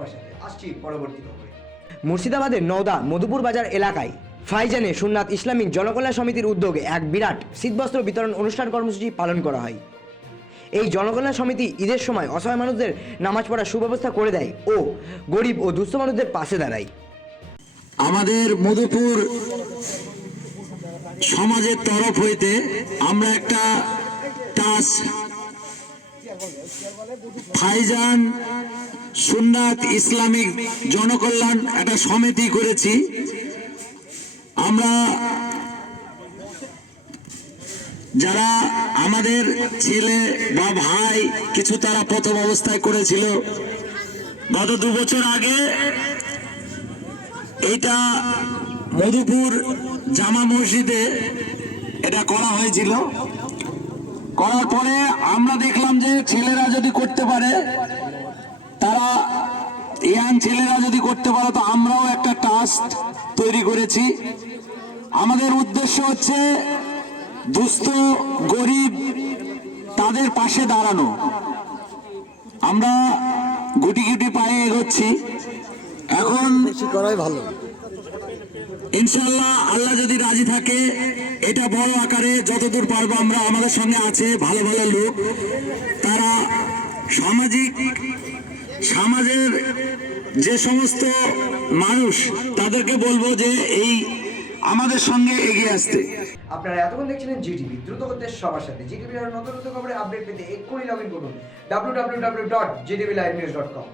সবার সাথে। আসছি পরবর্তী খবরে। মুর্শিদাবাদের নওদা মধুপুর বাজার এলাকায় ফাইজানে সুন্নাত ইসলামিক জনকল্যাণ সমিতির উদ্যোগে এক বিরাট শীতবস্ত্র বিতরণ অনুষ্ঠান কর্মসূচি পালন করা হয়। এই জনকল্যাণ সমিতি ঈদের সময় অসহায় মানুষদের নামাজ পড়ার সুব্যবস্থা করে দেয় ও গরিব ও দুস্থ মানুষদের পাশে দাঁড়ায়। আমাদের মধুপুর সমাজের তরফ হইতে আমরা একটা টাস্ক ফাইজান সুন্নাত ইসলামিক জনকল্যাণ একটা সমিতি করেছি। আমরা যারা আমাদের ছেলে বা ভাই কিছু তারা প্রথম অবস্থায় করেছিল গত 2 বছর আগে, এটা মধুপুর জামা মসজিদে এটা করা হয়েছিল। করার পরে আমরা দেখলাম যে ছেলেরা যদি করতে পারে, তারা ইয়াং ছেলেরা যদি করতে পারে, তো আমরাও একটা টাস্ক তৈরি করেছি। আমাদের উদ্দেশ্য হচ্ছে দুস্থ গরিব তাদের পাশে দাঁড়ানো। আমরা গুটি গুটি পায়ে এগোচ্ছি। এখন করাই ভালো। ইনশাআল্লাহ আল্লাহ যদি রাজি থাকে, এটা বড় আকারে যতদূর পারবো আমরা, আমাদের সঙ্গে আছে ভালো ভালো লোক, তারা সমাজের যে সমস্ত মানুষ তাদেরকে বলবো যে এই আমাদের সঙ্গে এগিয়ে আসতে। আপনারা এতক্ষণ দেখছিলেন জিটিভি, দ্রুত হতে সবার সাথে। জিটিভির নতুন নতুন খবরে আপডেট পেতে এক্ষুনি লগ ইন করুন www.gtvlivenews.com।